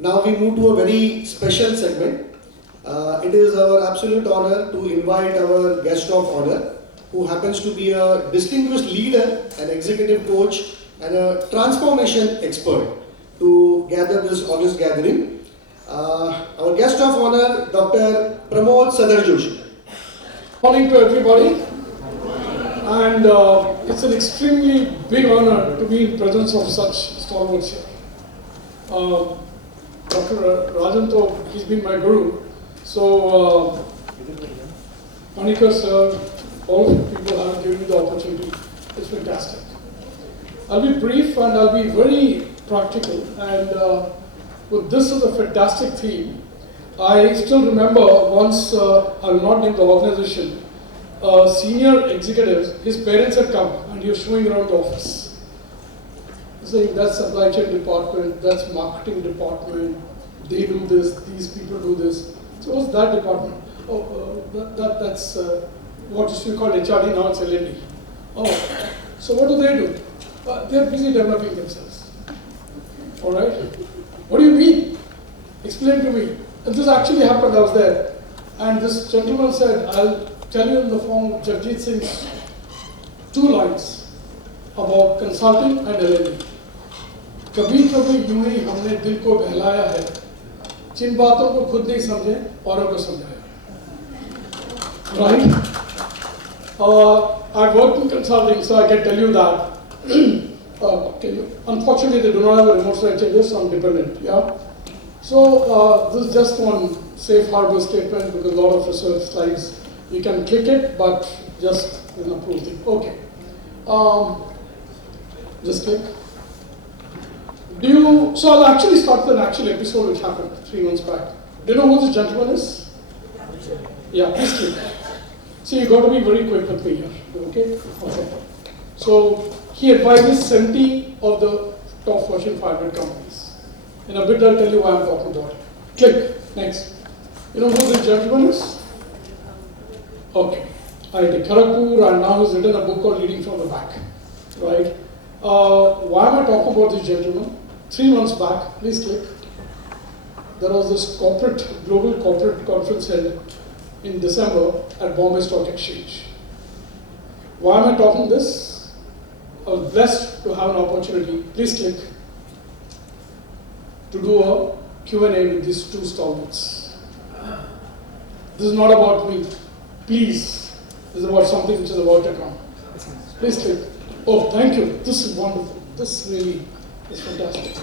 Now we move to a very special segment. It is our absolute honor to invite our guest of honor, who happens to be a distinguished leader, an executive coach, and a transformation expert, to gather this August gathering. Our guest of honor, Dr. Pramod Sadarjoshi. Morning to everybody, and it's an extremely big honor to be in presence of such stalwarts here. Dr. Rajanto, he's been my guru, so Manika sir, all of you people have given me the opportunity. It's fantastic. I'll be brief and I'll be very practical, and with this as a fantastic theme, I still remember once, I will not name the organization, senior executives, his parents had come and he was showing around the office. Saying that's supply chain department, that's marketing department, they do this, these people do this. So what's that department? Oh, that's what used to be called HRD, now it's L&D. Oh, so what do? They're busy developing themselves. All right? What do you mean? Explain to me. And this actually happened, I was there. And this gentleman said, I'll tell you in the form of Jagjit Singh's 2 lines about consulting and L&D. कभी कभी यूं ही हमने दिल को बहलाया है, जिन बातों को खुद नहीं समझे, औरों को समझाया. Right? I've worked in consulting, so I can tell you that. Unfortunately, they do not have a remote site changes, so I'm dependent. Yeah. So this is just one safe harbor statement because a lot of research slides, you can click it, but just an approved thing. Okay. Just click. So I'll actually start with an actual episode which happened 3 months back. Do you know who this gentleman is? Yeah, please click. See, you got to be very quick with me here. Okay? Okay. So he advises 70 of the top Fortune 500 companies. In a bit, I'll tell you why I'm talking about it. Click. Next. You know who this gentleman is? Okay. IIT Kharagpur, and now he's written a book called Leading from the Back. Right? Why am I talking about this gentleman? 3 months back, please click. There was this global corporate conference held in December at Bombay Stock Exchange. Why am I talking this? I was blessed to have an opportunity, please click, to do a Q&A with these 2 stalwarts. This is not about me, please. This is about something which is about to come. Please click. Oh, thank you. This is wonderful. This really is fantastic.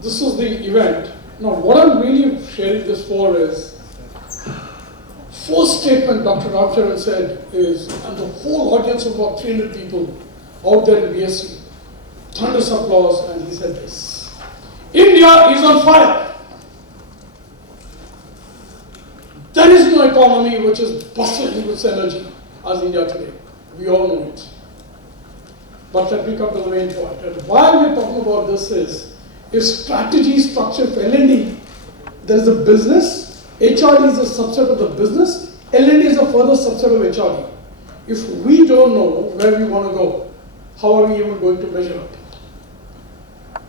This was the event. Now, what I'm really sharing this for is, first statement Dr. Ramcharan said is, and the whole audience of about 300 people out there in BSc, thunderous applause, and he said this: India is on fire. There is no economy which is bustling with energy as India today. We all know it. But let me come to the main point. And why we're talking about this is, if strategy, structure for L&D, there is a business, HRD is a subset of the business, L&D is a further subset of HRD. If we don't know where we want to go, how are we even going to measure up?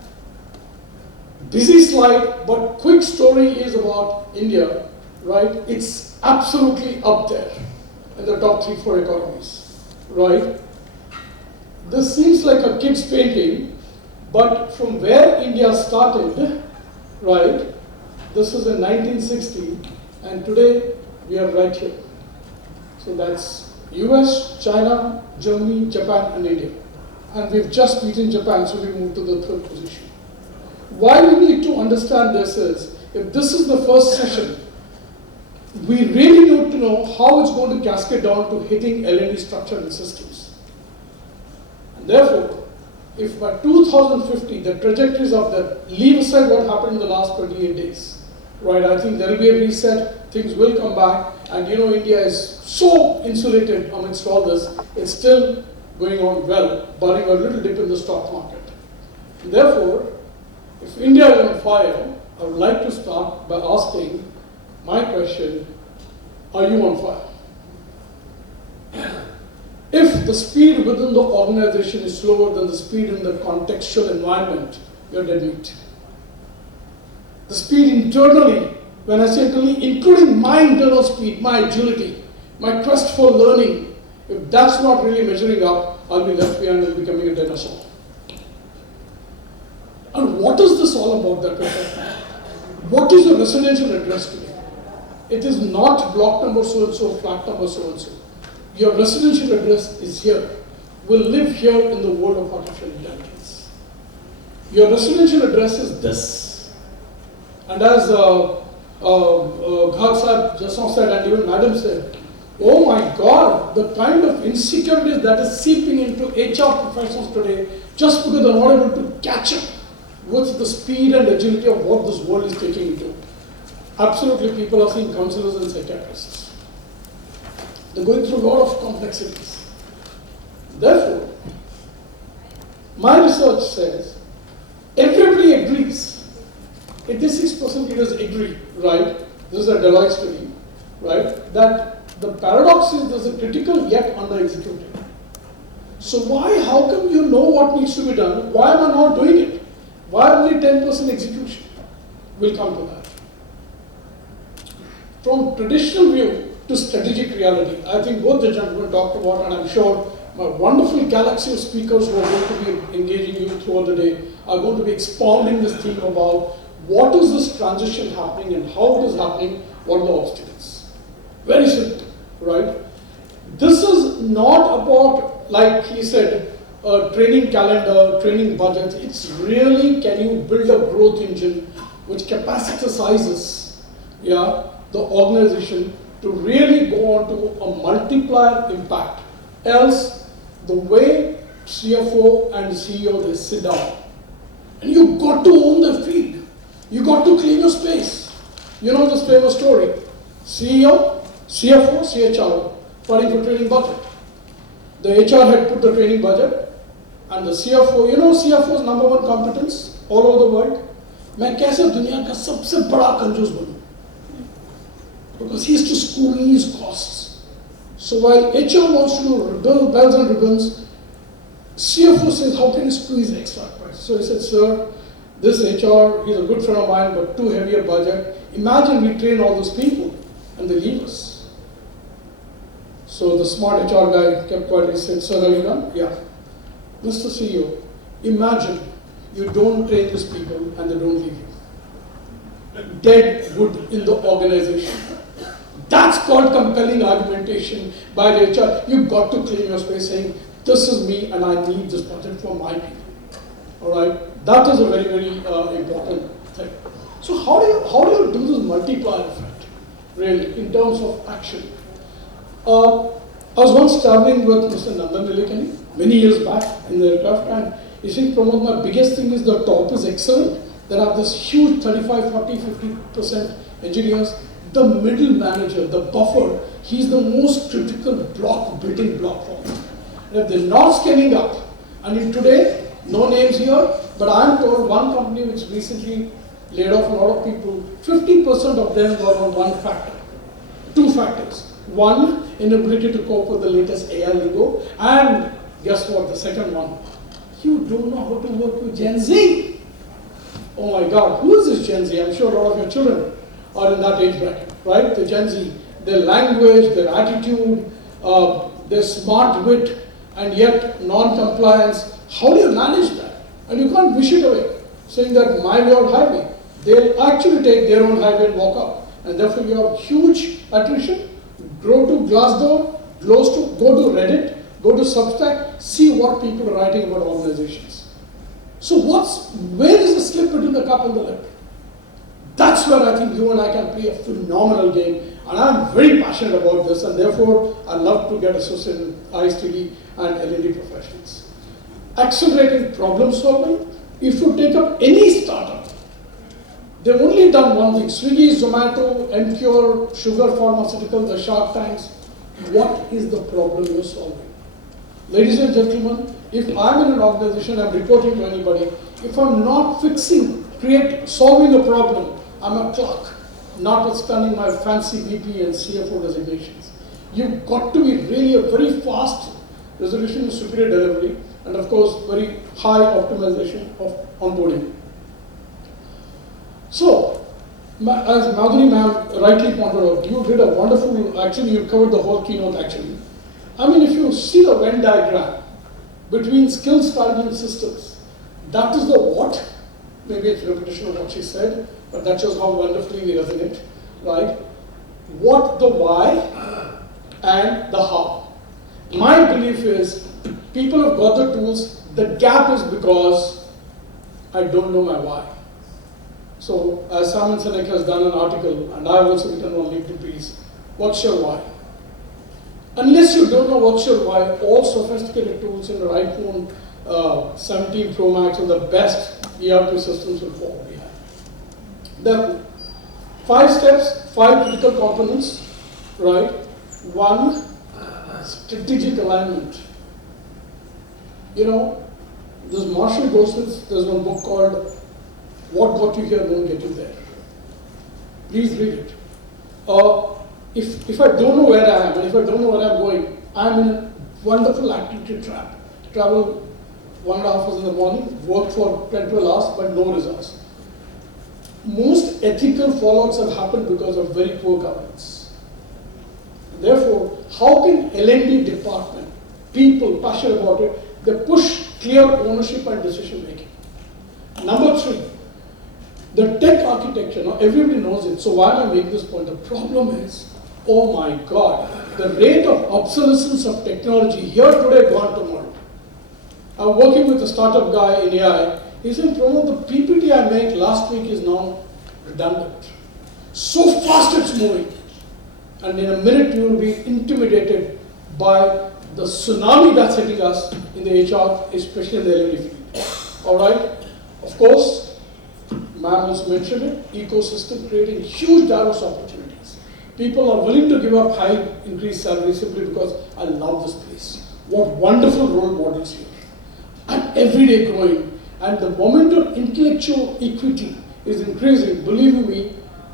Busy slide, but quick story is about India, right? It's absolutely up there in the top 3-4 economies, right? This seems like a kid's painting, but from where India started, right? This was in 1960, and today we are right here. So that's US, China, Germany, Japan, and India. And we've just beaten Japan, so we moved to the 3rd position. Why we need to understand this is, if this is the first session, we really need to know how it's going to cascade down to hitting L&D structure and systems. And therefore, if by 2050 the trajectories of that, leave aside what happened in the last 28 days, right? I think there will be a reset, things will come back, and you know India is so insulated amidst all this, it's still going on well, barring a little dip in the stock market. And therefore, if India is on fire, I would like to start by asking my question: are you on fire? If the speed within the organization is slower than the speed in the contextual environment, you're dead meat. The speed internally, when I say internally, including my internal speed, my agility, my quest for learning, if that's not really measuring up, I'll be left behind and becoming a dinosaur. And what is this all about that we're talking about? What is your residential address today? It is not block number so-and-so, flat number so-and-so. Your residential address is here. Will live here in the world of artificial intelligence. Your residential address is this. And as Ghag Sahib just now said, and even Madam said, oh my God, the kind of insecurity that is seeping into HR professionals today just because they're not able to catch up with the speed and agility of what this world is taking into. Absolutely, people are seeing counselors and psychiatrists. They're going through a lot of complexities. Therefore, my research says everybody agrees. 86% leaders agree, right? This is a Deloitte study, right? That the paradox is there's a critical yet under-executed. So why, how come you know what needs to be done? Why am I not doing it? Why only 10% execution? We'll come to that. From traditional view to strategic reality, I think both the gentlemen talked about, and I'm sure my wonderful galaxy of speakers who are going to be engaging you throughout the day are going to be expounding this theme about what is this transition happening and how it is happening, what are the obstacles. Very simple, right? This is not about, like he said, a training calendar, training budget. It's really, can you build a growth engine which capacitizes, the organization to really go on to a multiplier impact. Else, the way CFO and CEO, they sit down. And you got to own the field. You got to claim your space. You know this famous story. CEO, CFO, CHRO, fighting for training budget. The HR had put the training budget, and the CFO, you know CFO's number one competence all over the world? मैं कैसे दुनिया का सबसे बड़ा कंजूस बनूं? Because he has to squeeze costs. So while HR wants to build bells and ribbons, CFO says, how can you squeeze extra price? So he said, sir, this HR, he's a good friend of mine, but too heavy a budget. Imagine we train all those people and they leave us. So the smart HR guy kept quiet. He said, sir, are you done? Yeah. Mr. CEO, imagine you don't train these people and they don't leave you. Dead wood in the organization. That's called compelling argumentation by the HR. You've got to claim your space saying, this is me and I need this budget for my people. All right? That is a very, very important thing. So how do you do this multiplier effect, really, in terms of action? I was once traveling with Mr. Nandan Nilekani many years back in the aircraft, and he said, Pramod, my biggest thing is the top is excellent. There are this huge 35, 40, 50% engineers. The middle manager, the buffer, he's the most critical building block for me. And if they're not scaling up, and in today, no names here, but I'm told one company which recently laid off a lot of people, 50% of them were on one factor, two factors. One, inability to cope with the latest AI lingo, and guess what, the second one, you don't know how to work with Gen Z. Oh my God, who is this Gen Z? I'm sure a lot of your children are in that age bracket, right? The Gen Z, their language, their attitude, their smart wit, and yet non-compliance. How do you manage that? And you can't wish it away, saying that my way or highway. They'll actually take their own highway and walk out. And therefore you have huge attrition. Go to Glassdoor, go to Reddit, go to Substack, see what people are writing about organizations. So where is the slip between the cup and the lip? That's where I think you and I can play a phenomenal game. And I'm very passionate about this, and therefore I love to get associated with ISTD and L&D professionals. Accelerating problem solving. If you take up any startup, they've only done one thing. Swiggy, Zomato, Emcure, Sugar Pharmaceutical, the Shark Tanks. What is the problem you're solving? Ladies and gentlemen, if I'm in an organization, I'm reporting to anybody, if I'm not solving a problem, I'm a clerk, notwithstanding my fancy VP and CFO designations. You've got to be really a very fast resolution and superior delivery, and of course, very high optimization of onboarding. So, as Madhuri ma'am rightly pointed out, you did a wonderful, actually you covered the whole keynote actually. I mean, if you see the Venn diagram between skills, strategy and systems, that is the what. Maybe it's repetition of what she said, but that shows how wonderfully we resonate, right? What, the why, and the how. My belief is people have got the tools, the gap is because I don't know my why. So, as Simon Sinek has done an article, and I've also written one LinkedIn piece, what's your why? Unless you don't know what's your why, all sophisticated tools in the iPhone 17 Pro Max and the best ERP systems will fall behind. Therefore, 5 steps, 5 critical components, right? 1, strategic alignment. You know, this Marshall Goldsmith, there's one book called What Got You Here Won't Get You There. Please read it. If I don't know where I am, and if I don't know where I'm going, I'm in a wonderful activity trap. Travel 1.5 hours in the morning, work for 10, 12 hours, but no results. Most ethical fallouts have happened because of very poor governance. Therefore, how can L&D department, people passionate about it, they push clear ownership and decision making? Number 3, the tech architecture, now everybody knows it, so why am I making this point? The problem is, oh my God, the rate of obsolescence of technology here today, gone tomorrow. I'm working with a startup guy in AI. He said, Pramod, the PPT I made last week is now redundant. So fast it's moving. And in a minute you will be intimidated by the tsunami that's hitting us in the HR, especially in the L&D field. All right? Of course, ma'am also mentioned it, ecosystem creating huge diverse opportunities. People are willing to give up high increased salary simply because I love this place. What wonderful role models here. And every day growing. And the moment of intellectual equity is increasing, believe me,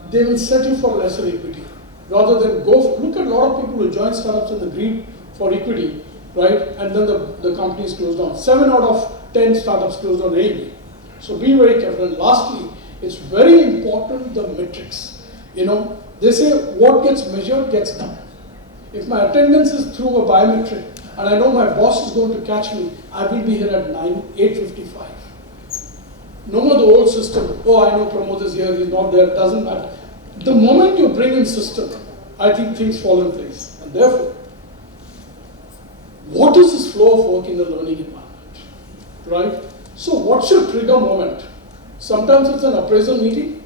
they will settle for lesser equity. Rather than go, look at a lot of people who join startups in the greed for equity, right? And then the company is closed down. 7 out of 10 startups closed down anyway. So be very careful. And lastly, it's very important the metrics. You know, they say what gets measured gets done. If my attendance is through a biometric and I know my boss is going to catch me, I will be here at 8:55. No more the old system, oh, I know Pramod is here, he's not there, doesn't matter. The moment you bring in system, I think things fall in place. And therefore, what is this flow of work in the learning environment, right? So what's your trigger moment? Sometimes it's an appraisal meeting.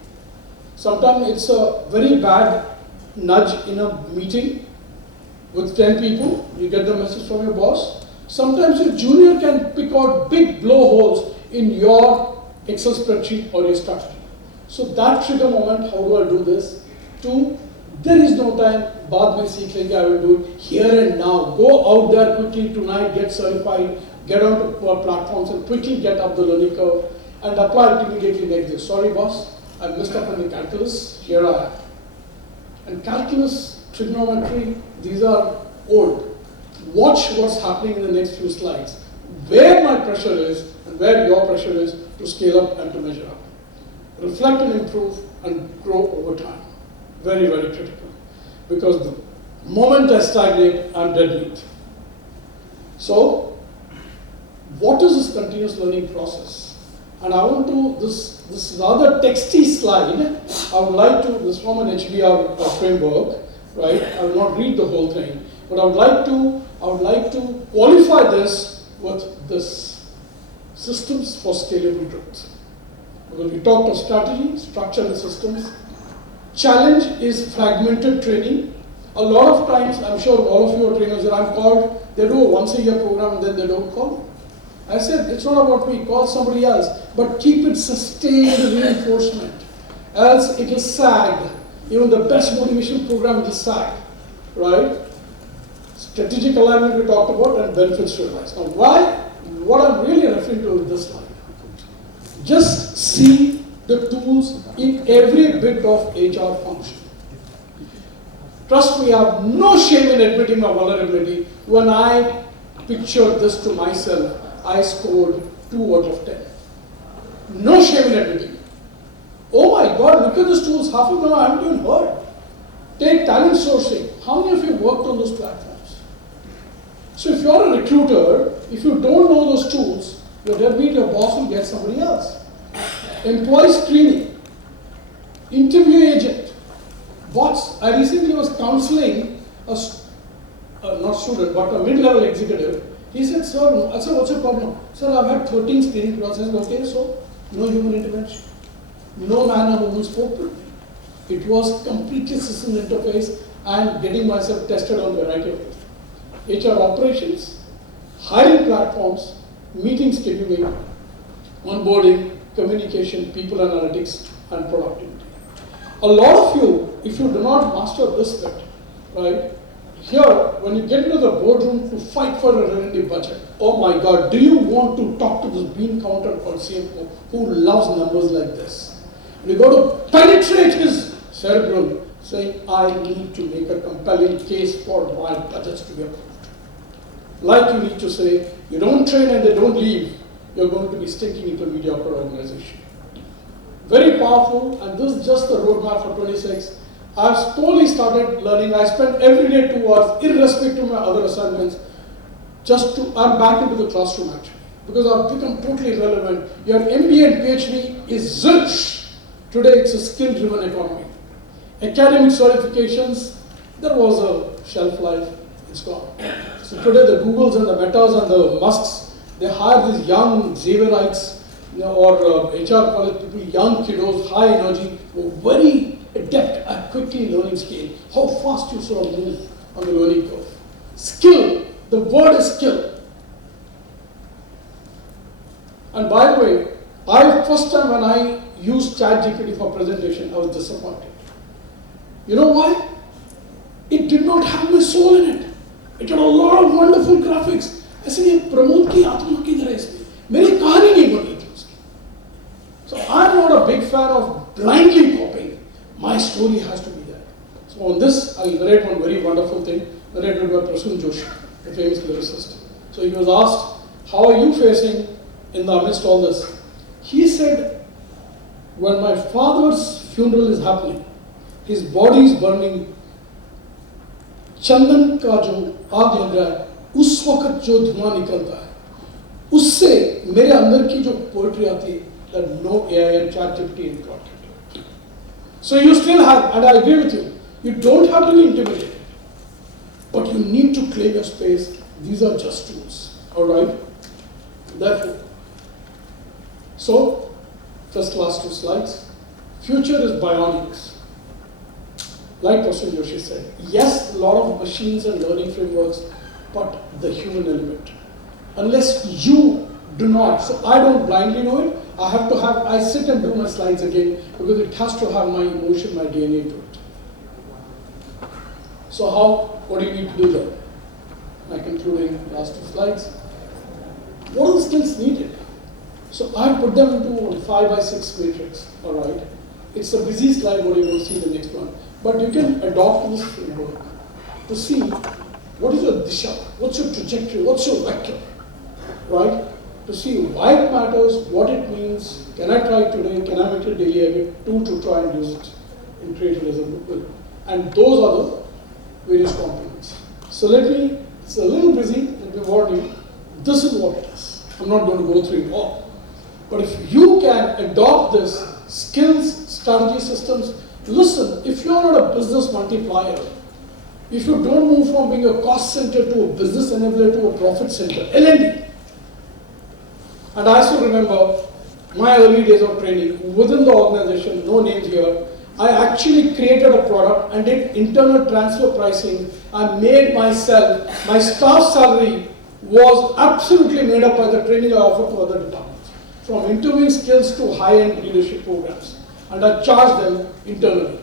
Sometimes it's a very bad nudge in a meeting with 10 people. You get the message from your boss. Sometimes your junior can pick out big blowholes in your Excel spreadsheet or your strategy. So that trigger moment, how do I do this? 2, there is no time, baad mein seekh lenge, I will do it here and now. Go out there quickly tonight, get certified, get onto platforms and quickly get up the learning curve and apply it immediately next day. Sorry boss, I missed up on the calculus, here I am. And calculus, trigonometry, these are old. Watch what's happening in the next few slides. Where my pressure is and where your pressure is to scale up and to measure up. Reflect and improve and grow over time. Very, very critical. Because the moment I stagnate, I'm dead meat. So, what is this continuous learning process? And I want to, this rather texty slide, I would like to, this from an HBR framework, right? I will not read the whole thing, but I would like to qualify this with this. Systems for scalable growth. Because we talked of strategy, structure and systems. Challenge is fragmented training. A lot of times, I'm sure all of you are trainers that I'm called, they do a once-a-year program and then they don't call me. I said, it's not about me, call somebody else, but keep it sustained reinforcement. Else it will sag. Even the best motivation program will sag, right? Strategic alignment we talked about and benefits realized. Now why? What I'm really referring to is this slide. Just see the tools in every bit of HR function. Trust me, I have no shame in admitting my vulnerability. When I pictured this to myself, I scored 2 out of 10. No shame in admitting. Oh my God, look at these tools, half of them I haven't even heard. Take talent sourcing. How many of you worked on those platforms? So if you're a recruiter, if you don't know those tools, your deadbeat, your boss will get somebody else. Employee screening, interview agent, bots. I recently was counseling not student, but a mid-level executive. He said, sir, I said, what's your problem? Sir, I've had 13 screening processes. Okay, so no human intervention. No man or woman spoke to me. It was completely system interface and getting myself tested on a variety of things. HR operations, hiring platforms, meeting scheduling, onboarding, communication, people analytics, and productivity. A lot of you, if you do not master this bit, right, here, when you get into the boardroom to fight for a revenue budget, oh my God, do you want to talk to this bean counter called CFO who loves numbers like this? And you got to penetrate his cerebral, saying, I need to make a compelling case for my budgets to be approved. Like you need to say, you don't train and they don't leave, you're going to be stinking into a mediocre organization. Very powerful, and this is just the roadmap for 26. I've slowly started learning. I spend every day 2 hours, irrespective of my other assignments, I'm back into the classroom actually, because I've become totally relevant. Your MBA and PhD is zilch. Today it's a skill-driven economy. Academic certifications, there was a shelf life, it's gone. So today the Googles and the Metas and the Musks, they hire these young Xavierites, or HR college people, young kiddos, high energy, who are very adept at quickly learning scale. How fast you sort of move on the learning curve. Skill, the word is skill. And by the way, first time when I used ChatGPT for presentation, I was disappointed. You know why? It did not have my soul in it. It had a lot of wonderful graphics. I said, ये प्रमोद की आत्मा किधर है इसमें? मेरी कहानी नहीं बनी थी उसकी. So I'm not a big fan of blindly copying. My story has to be there. So on this, I'll narrate one very wonderful thing, narrated by Sadarjoshi, the famous lyricist. So he was asked, how are you facing in the amidst all this? He said, when my father's funeral is happening, his body is burning, चंदन का जो आग लग रहा है, उस वक्त जो धुआं निकलता है, उससे मेरे अंदर की जो पोएट्री आती है, that no AI and ChatGPT cannot do. So you still have, and I agree with you, you don't have to be intimidated, but you need to claim your space. These are just tools, all right? Therefore, so just last 2 slides. Future is bionics. Like Professor Joshi said, yes, a lot of machines and learning frameworks, but the human element. Unless you do not, so I don't blindly know it, I sit and do my slides again because it has to have my emotion, my DNA to it. So what do you need to do there? My concluding last 2 slides. What are the skills needed? So I put them into a 5x6 matrix, all right? It's a busy slide, what you will see in the next one. But you can adopt this framework to see what is your disha, what's your trajectory, what's your vector, right? To see why it matters, what it means, can I try it today, can I make it a daily habit, to try and use it and create it as a book. And those are the various components. So it's a little busy, let me warn you, this is what it is. I'm not going to go through it all. But if you can adopt this skills, strategy systems, listen, if you're not a business multiplier, if you don't move from being a cost center to a business enabler to a profit center, L&D. And I still remember my early days of training within the organization, no names here, I actually created a product and did internal transfer pricing. I made myself, my staff salary was absolutely made up by the training I offered to other departments, from interviewing skills to high-end leadership programs. And I charged them internally.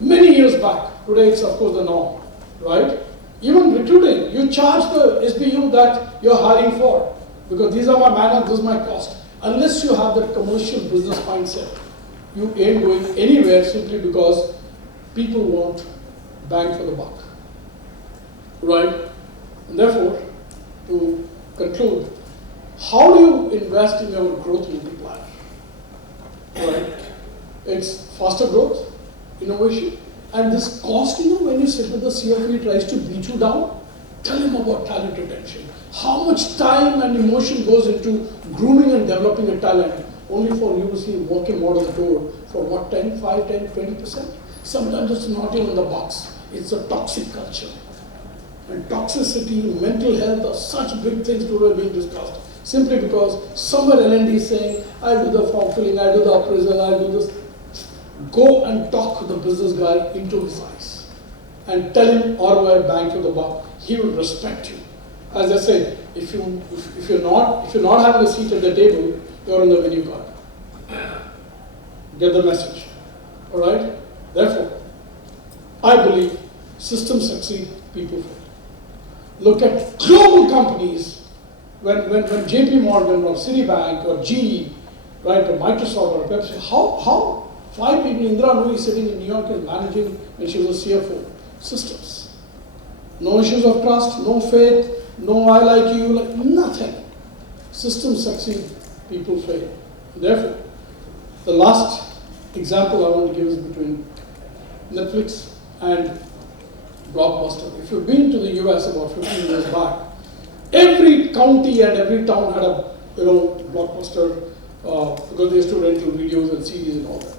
Many years back, today it's of course the norm, right? Even recruiting, you charge the SBU that you're hiring for, because these are my manner, this is my cost. Unless you have that commercial business mindset, you ain't going anywhere simply because people want bang for the buck, right? And therefore, to conclude, how do you invest in your growth multiplier? Right? It's faster growth, innovation, and this cost, when you sit with the CFO, he tries to beat you down, tell him about talent retention. How much time and emotion goes into grooming and developing a talent, only for you to see him walking out of the door for what, 10, 5, 10, 20%? Sometimes it's not even the box. It's a toxic culture. And toxicity, mental health are such big things today being discussed. Simply because somewhere L&D is saying, I do the form filling, I do the appraisal, I do this. Go and talk to the business guy into his eyes and tell him ROI bang to the buck. He will respect you. As I said, if you're not having a seat at the table, you're on the menu card. Get the message. All right? Therefore, I believe systems succeed, people fail. Look at global companies. When JP Morgan or Citibank or GE, right, or Microsoft or Pepsi, how 5 people, Indra Nooyi sitting in New York is managing when she was a CFO? Systems. No issues of trust, no faith, no I like you, like nothing. Systems succeed, people fail. Therefore, the last example I want to give is between Netflix and Blockbuster. If you've been to the US about 15 years back, every county and every town had a Blockbuster because they used to rental videos and CDs and all that.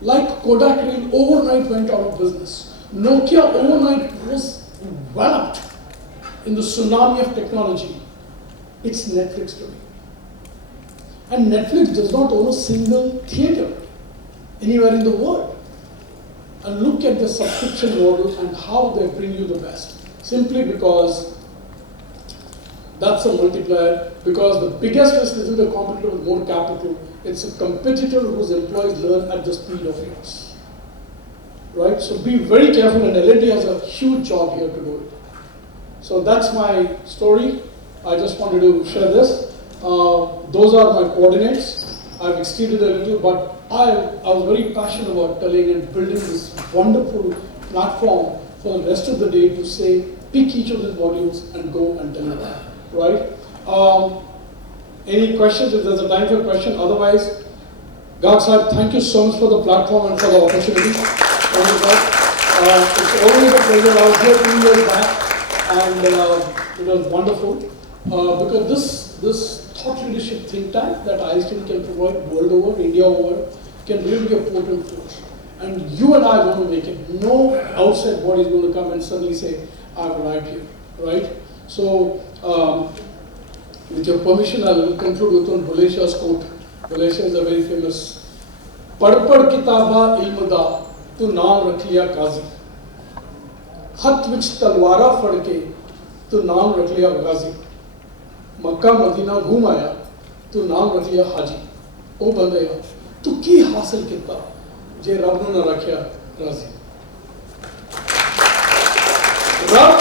Like Kodak Reel overnight went out of business. Nokia overnight was enveloped in the tsunami of technology. It's Netflix today. And Netflix does not own a single theater anywhere in the world. And look at the subscription model and how they bring you the best. Simply because that's a multiplier, because the biggest risk isn't a competitor with more capital, it's a competitor whose employees learn at the speed of yours. Right? So be very careful, and L&D has a huge job here to do it. So that's my story. I just wanted to share this. Those are my coordinates. I've exceeded a little, but I was very passionate about telling and building this wonderful platform for the rest of the day to say, pick each of these modules and go and deliver. Right? Any questions? If there's a time for a question, otherwise, Garg sir, thank you so much for the platform and for the opportunity. It's always a pleasure. I was here 2 years back, and it was wonderful because this thought leadership think tank that ISTD can provide world over, India over, can really be a potent force. And you and I are going to make it. No outside body is going to come and suddenly say, I'm right here, right? So, with your permission, I will conclude with one Bulesha's quote. Bulesha is a very famous, "Pad pad kitaba ilm da, tu naam rakh liya qazi. Khat vich talwara phad ke, tu naam rakh liya ghazi. Makkah Madina ghum aaya, tu naam rakh liya haji. O bandaya, tu ki hasil kitta, je Rab nu na rakhya razi." Rab,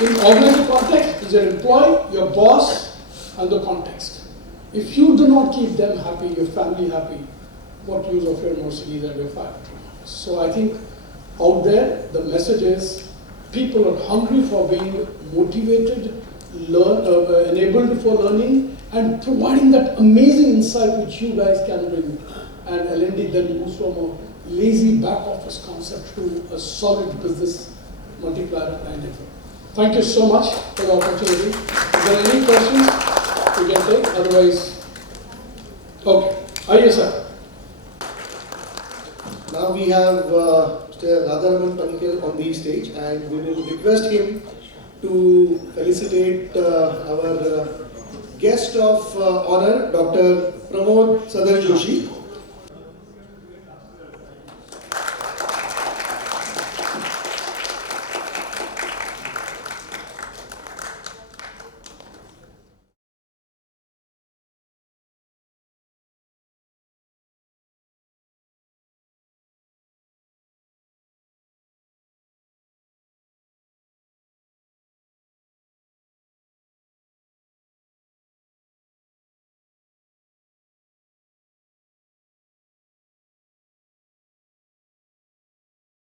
in organizational context, is your employee, your boss, and the context. If you do not keep them happy, your family happy, what use of your Mercedes and your factory? So I think out there, the message is people are hungry for being motivated, enabled for learning, and providing that amazing insight which you guys can bring. And L&D then moves from a lazy back office concept to a solid business multiplier and network. Thank you so much for the opportunity. Is there any questions we can take? Otherwise, okay. Yes, sir. Now we have Mr. Radharaman Panikal on the stage, and we will request him to felicitate our guest of honor, Dr. Pramod Sadarjoshi.